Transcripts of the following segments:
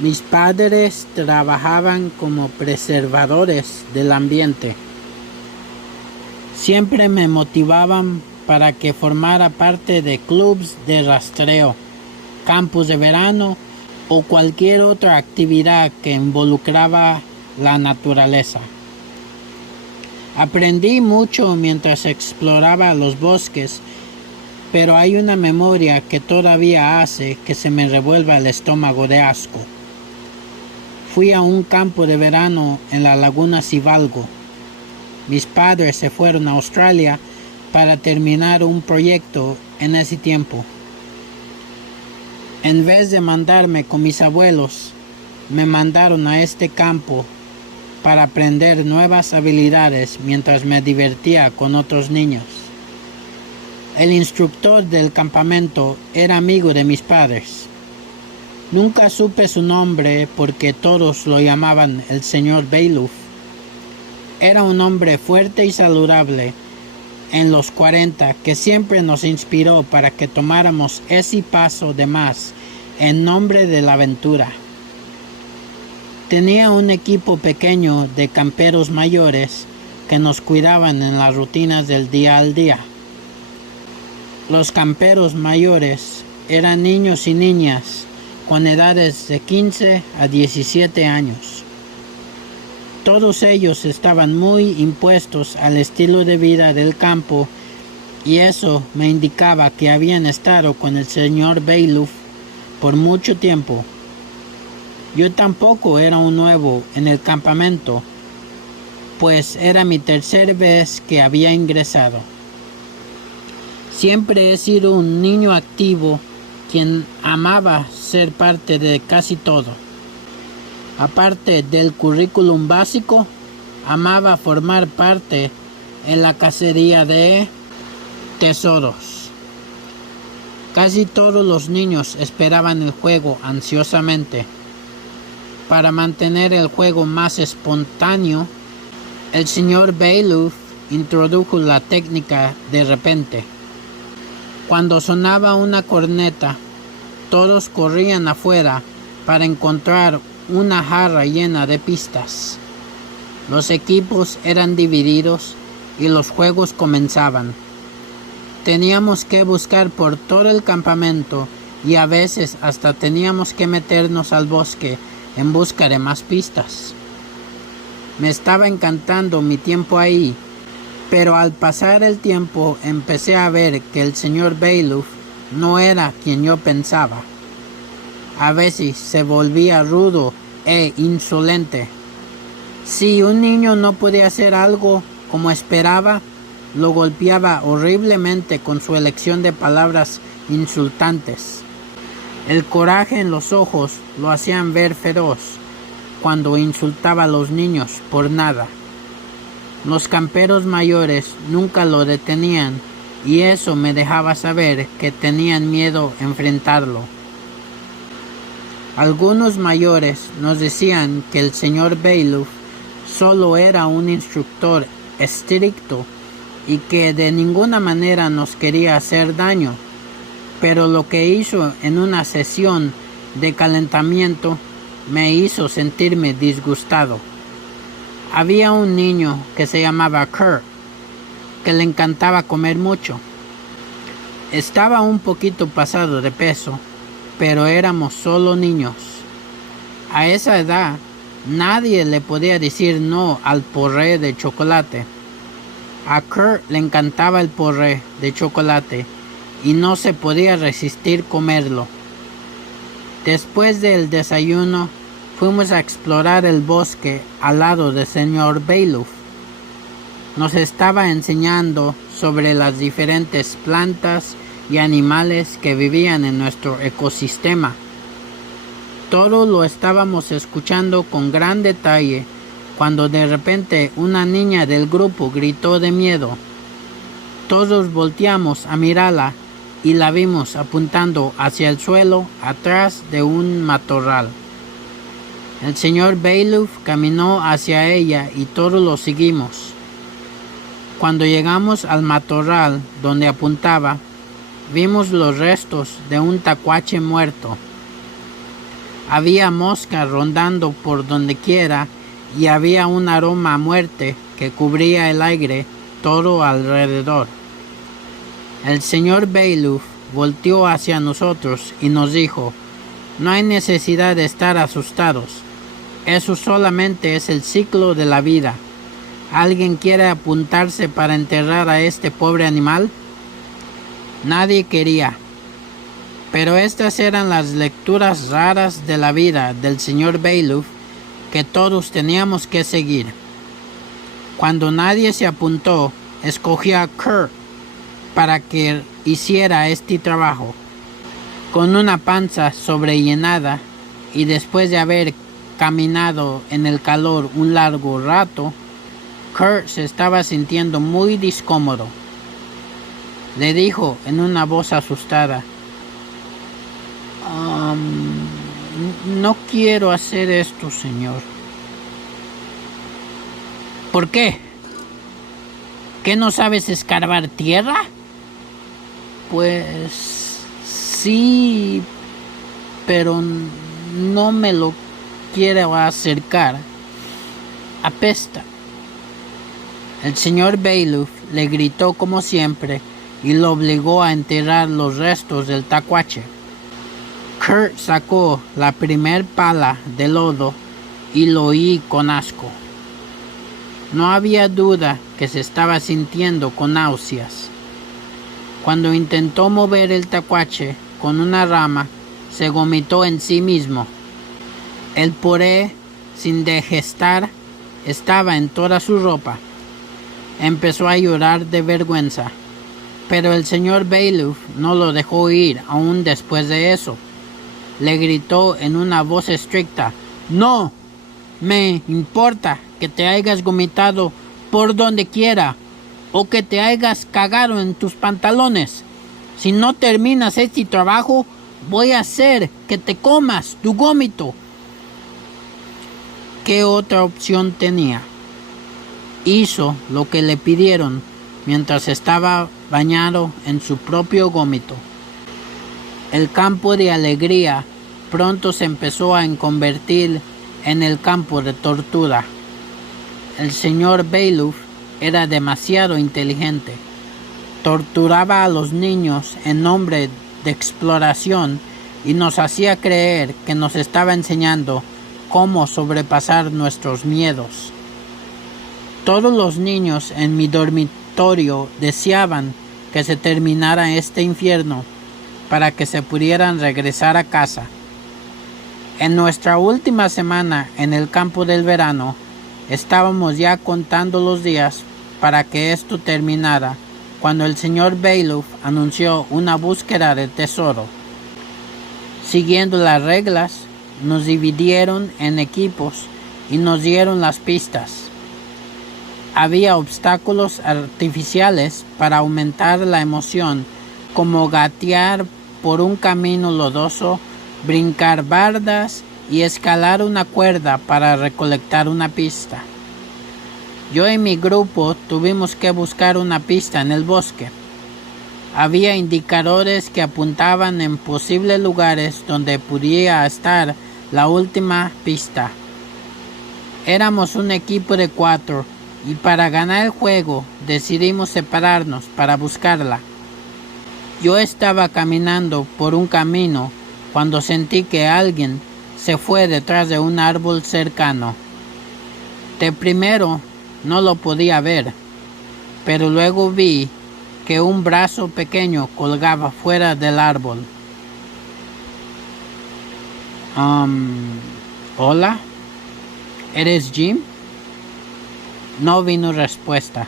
Mis padres trabajaban como preservadores del ambiente. Siempre me motivaban para que formara parte de clubes de rastreo, campos de verano o cualquier otra actividad que involucraba la naturaleza. Aprendí mucho mientras exploraba los bosques, pero hay una memoria que todavía hace que se me revuelva el estómago de asco. Fui a un campo de verano en la laguna Xibalgo. Mis padres se fueron a Australia para terminar un proyecto en ese tiempo. En vez de mandarme con mis abuelos, me mandaron a este campo para aprender nuevas habilidades mientras me divertía con otros niños. El instructor del campamento era amigo de mis padres. Nunca supe su nombre porque todos lo llamaban el señor Bailiff. Era un hombre fuerte y saludable en los 40 que siempre nos inspiró para que tomáramos ese paso de más en nombre de la aventura. Tenía un equipo pequeño de camperos mayores que nos cuidaban en las rutinas del día al día. Los camperos mayores eran niños y niñas con edades de 15 a 17 años. Todos ellos estaban muy impuestos al estilo de vida del campo y eso me indicaba que habían estado con el señor Bailiff por mucho tiempo. Yo tampoco era un nuevo en el campamento, pues era mi tercera vez que había ingresado. Siempre he sido un niño activo quien amaba ser parte de casi todo. Aparte del currículum básico, amaba formar parte en la cacería de tesoros. Casi todos los niños esperaban el juego ansiosamente. Para mantener el juego más espontáneo, el señor Bailiff introdujo la técnica de repente. Cuando sonaba una corneta, todos corrían afuera para encontrar una jarra llena de pistas. Los equipos eran divididos y los juegos comenzaban. Teníamos que buscar por todo el campamento y a veces hasta teníamos que meternos al bosque en busca de más pistas. Me estaba encantando mi tiempo ahí, pero al pasar el tiempo empecé a ver que el señor Bailiff no era quien yo pensaba. A veces se volvía rudo e insolente. Si un niño no podía hacer algo como esperaba, lo golpeaba horriblemente con su elección de palabras insultantes. El coraje en los ojos lo hacían ver feroz cuando insultaba a los niños por nada. Los camperos mayores nunca lo detenían y eso me dejaba saber que tenían miedo a enfrentarlo. Algunos mayores nos decían que el señor Bailiff solo era un instructor estricto y que de ninguna manera nos quería hacer daño, pero lo que hizo en una sesión de calentamiento me hizo sentirme disgustado. Había un niño que se llamaba Kurt, que le encantaba comer mucho. Estaba un poquito pasado de peso, pero éramos solo niños. A esa edad, nadie le podía decir no al porré de chocolate. A Kurt le encantaba el porré de chocolate y no se podía resistir comerlo. Después del desayuno, fuimos a explorar el bosque al lado del señor Bailiff. Nos estaba enseñando sobre las diferentes plantas y animales que vivían en nuestro ecosistema. Todo lo estábamos escuchando con gran detalle cuando de repente una niña del grupo gritó de miedo. Todos volteamos a mirarla y la vimos apuntando hacia el suelo atrás de un matorral. El señor Bailiff caminó hacia ella y todos lo seguimos. Cuando llegamos al matorral donde apuntaba, vimos los restos de un tacuache muerto. Había moscas rondando por donde quiera y había un aroma a muerte que cubría el aire todo alrededor. El señor Bailiff volteó hacia nosotros y nos dijo: no hay necesidad de estar asustados. Eso solamente es el ciclo de la vida. ¿Alguien quiere apuntarse para enterrar a este pobre animal? Nadie quería. Pero estas eran las lecturas raras de la vida del señor Bailiff que todos teníamos que seguir. Cuando nadie se apuntó, escogió a Kurt para que hiciera este trabajo. Con una panza sobrellenada y después de haber caminado en el calor un largo rato, Kurt se estaba sintiendo muy incómodo. Le dijo en una voz asustada: no quiero hacer esto, señor. ¿Por qué? ¿Qué, no sabes escarbar tierra? Pues sí, pero no me lo quiero acercar. Apesta. El señor Bailiff le gritó como siempre y lo obligó a enterrar los restos del tacuache. Kurt sacó la primer pala de lodo y lo oí con asco. No había duda que se estaba sintiendo con náuseas. Cuando intentó mover el tacuache con una rama, se vomitó en sí mismo. El poré, sin digestar, estaba en toda su ropa. Empezó a llorar de vergüenza, pero el señor Bailiff no lo dejó ir aún después de eso. Le gritó en una voz estricta: no me importa que te hayas vomitado por donde quiera o que te hayas cagado en tus pantalones. Si no terminas este trabajo, voy a hacer que te comas tu vómito. ¿Qué otra opción tenía? Hizo lo que le pidieron mientras estaba bañado en su propio vómito. El campo de alegría pronto se empezó a convertir en el campo de tortura. El señor Bailiff era demasiado inteligente. Torturaba a los niños en nombre de exploración y nos hacía creer que nos estaba enseñando cómo sobrepasar nuestros miedos. Todos los niños en mi dormitorio deseaban que se terminara este infierno para que se pudieran regresar a casa. En nuestra última semana en el campo del verano, estábamos ya contando los días para que esto terminara, cuando el señor Bailiff anunció una búsqueda de tesoro. Siguiendo las reglas, nos dividieron en equipos y nos dieron las pistas. Había obstáculos artificiales para aumentar la emoción, como gatear por un camino lodoso, brincar bardas y escalar una cuerda para recolectar una pista. Yo y mi grupo tuvimos que buscar una pista en el bosque. Había indicadores que apuntaban en posibles lugares donde pudiera estar la última pista. Éramos un equipo de 4 y para ganar el juego decidimos separarnos para buscarla. Yo estaba caminando por un camino cuando sentí que alguien se fue detrás de un árbol cercano. De primero no lo podía ver, pero luego vi que un brazo pequeño colgaba fuera del árbol. ¿Hola? ¿Eres Jim? No vino respuesta.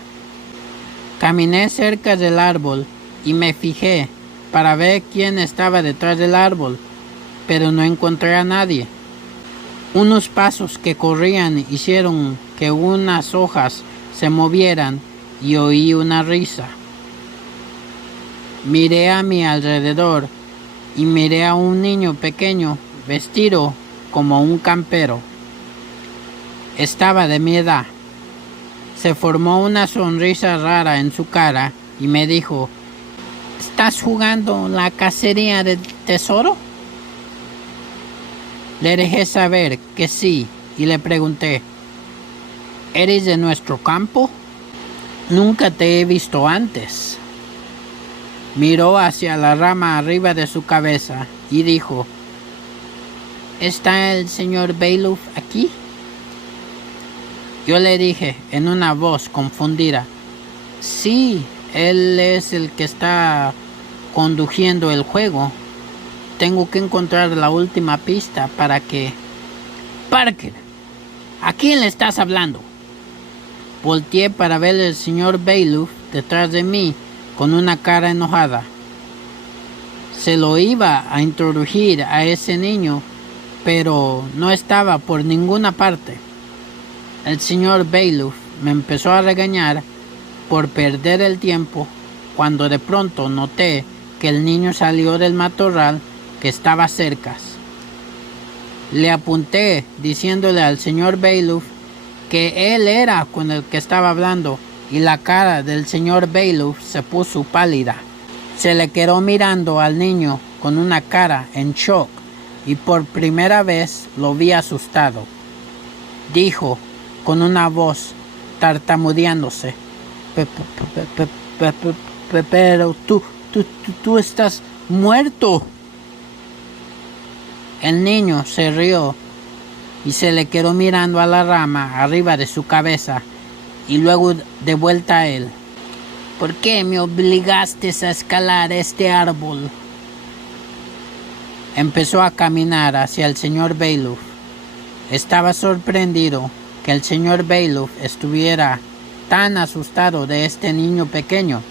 Caminé cerca del árbol y me fijé para ver quién estaba detrás del árbol, pero no encontré a nadie. Unos pasos que corrían hicieron que unas hojas se movieran y oí una risa. Miré a mi alrededor y miré a un niño pequeño vestido como un campero. Estaba de mi edad. Se formó una sonrisa rara en su cara y me dijo: ¿estás jugando la cacería del tesoro? Le dejé saber que sí y le pregunté, ¿eres de nuestro campo? Nunca te he visto antes. Miró hacia la rama arriba de su cabeza y dijo, ¿está el señor Bailiff aquí? Yo le dije en una voz confundida, sí, él es el que está conduciendo el juego. Tengo que encontrar la última pista para que... Parker, ¿a quién le estás hablando? Volteé para ver al señor Bailiff detrás de mí con una cara enojada. Se lo iba a introducir a ese niño, pero no estaba por ninguna parte. El señor Bailiff me empezó a regañar por perder el tiempo cuando de pronto noté que el niño salió del matorral que estaba cerca. Le apunté diciéndole al señor Bailiff que él era con el que estaba hablando y la cara del señor Bailiff se puso pálida. Se le quedó mirando al niño con una cara en shock y por primera vez lo vi asustado. Dijo con una voz tartamudeándose, pero tú estás muerto. El niño se rió y se le quedó mirando a la rama arriba de su cabeza y luego de vuelta a él. ¿Por qué me obligaste a escalar este árbol? Empezó a caminar hacia el señor Bailiff. Estaba sorprendido que el señor Bailiff estuviera tan asustado de este niño pequeño.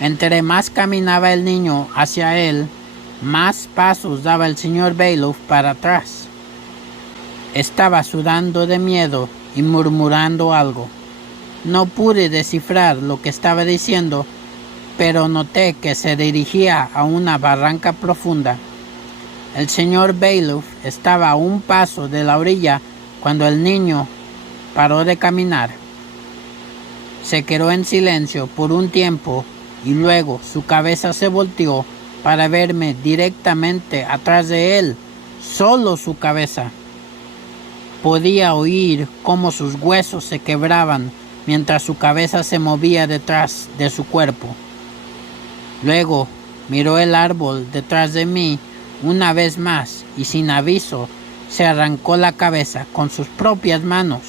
Entre más caminaba el niño hacia él, más pasos daba el señor Bailiff para atrás. Estaba sudando de miedo y murmurando algo. No pude descifrar lo que estaba diciendo, pero noté que se dirigía a una barranca profunda. El señor Bailiff estaba a un paso de la orilla cuando el niño paró de caminar. Se quedó en silencio por un tiempo y luego su cabeza se volteó para verme directamente atrás de él, solo su cabeza. Podía oír cómo sus huesos se quebraban mientras su cabeza se movía detrás de su cuerpo. Luego miró el árbol detrás de mí una vez más y sin aviso se arrancó la cabeza con sus propias manos.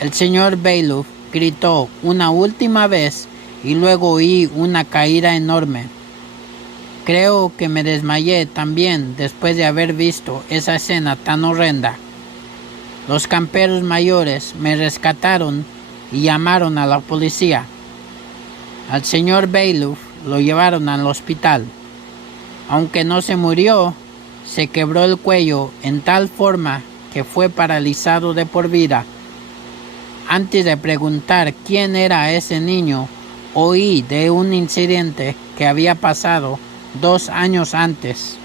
El señor Bailiff gritó una última vez y luego oí una caída enorme. Creo que me desmayé también después de haber visto esa escena tan horrenda. Los camperos mayores me rescataron y llamaron a la policía. Al señor Bailiff lo llevaron al hospital. Aunque no se murió, se quebró el cuello en tal forma que fue paralizado de por vida. Antes de preguntar quién era ese niño, oí de un incidente que había pasado 2 años antes.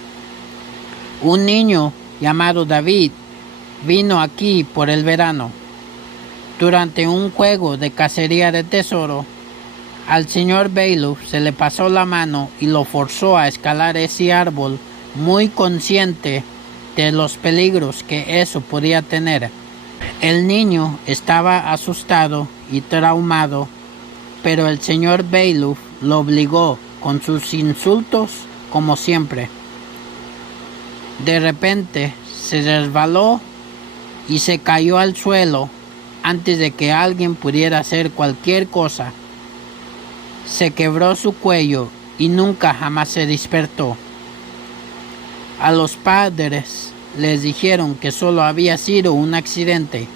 Un niño llamado David vino aquí por el verano. Durante un juego de cacería de tesoro, al señor Bailiff se le pasó la mano y lo forzó a escalar ese árbol, muy consciente de los peligros que eso podía tener. El niño estaba asustado y traumado, pero el señor Bailiff lo obligó con sus insultos como siempre. De repente se resbaló y se cayó al suelo antes de que alguien pudiera hacer cualquier cosa. Se quebró su cuello y nunca jamás se despertó. A los padres les dijeron que solo había sido un accidente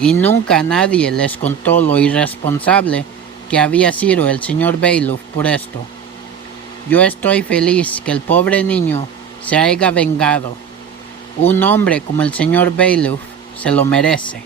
y nunca nadie les contó lo irresponsable que había sido el señor Bailiff por esto. Yo estoy feliz que el pobre niño se haya vengado. Un hombre como el señor Bailiff se lo merece.